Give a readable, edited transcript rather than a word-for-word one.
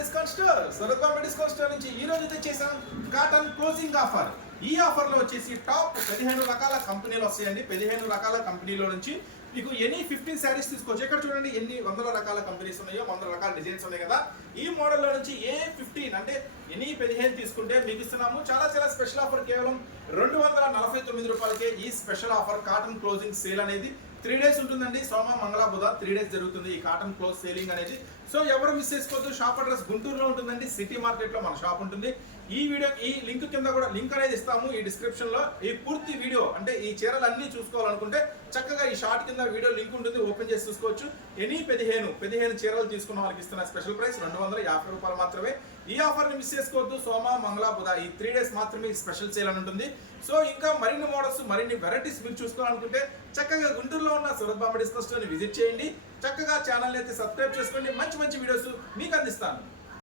Discount store. Surat Bombay discount store నుంచి ఈ రోజు తెచ్చేసాం కాటన్ క్లోజింగ్ ఆఫర్. ఈ ఆఫర్ లో వచ్చేసి టాప్ 15 రకాల కంపెనీలు వస్తాయండి. 15 రకాల కంపెనీలో నుంచి మీకు ఎనీ 15 శారీస్ తీసుకోవచ్చు. ఇక్కడ చూడండి ఎన్ని వందల రకాల కంపెనీస్ ఉన్నాయో, 100 రకాల డిజైన్స్ ఉన్నాయి కదా. ఈ మోడల్ లో నుంచి ఏ 15 అంటే ఎనీ 15 తీసుకుంటే మీకు ఇస్తున్నాము చాలా చాలా స్పెషల్ ఆఫర్. కేవలం 249 రూపాయలకే ఈ special offer cotton closing sale అనేది 3 days ఉంటుందండి. సోమ మంగళ బుధ 3 days జరుగుతుంది ఈ కాటన్ క్లోజ్ సేలింగ్ అనేది. సో ఎవరు మిస్ చేసుకోవద్దు. షాప్ అడ్రస్ గుంటూరులో ఉంటుందండి, సిటీ మార్కెట్ లో మన షాప్ ఉంటుంది. ఈ వీడియో ఈ లింక్ కింద కూడా లింక్ అనేది ఇస్తాము ఈ డిస్క్రిప్షన్ లో. ఈ పూర్తి వీడియో అంటే ఈ చీరలు అన్ని చూసుకోవాలనుకుంటే చక్కగా ఈ షార్ట్ కింద వీడియో లింక్ ఉంటుంది, ఓపెన్ చేసి చూసుకోవచ్చు. ఎనీ 15 చీరలు తీసుకున్న వాళ్ళకి ఇస్తున్న స్పెషల్ ప్రైస్ 250 రూపాయలు మాత్రమే. ఈ ఆఫర్ ని మిస్ చేసుకోవద్దు. సోమ మంగళ బుధ ఈ 3 days మాత్రమే స్పెషల్ సేల్ అని ఉంటుంది. సో ఇంకా మరిన్ని మోడల్స్ మరిన్ని వెరైటీస్ మీరు చూసుకోవాలనుకుంటే చక్కగా గుంటూరులో ఉన్న సూరత్ బాంబే డిస్కౌంట్ స్టోర్ ని విజిట్ చేయండి. చక్కగా ఛానల్ అయితే సబ్స్క్రైబ్ చేసుకోండి. మంచి మంచి వీడియోస్ మీకు అందిస్తాను.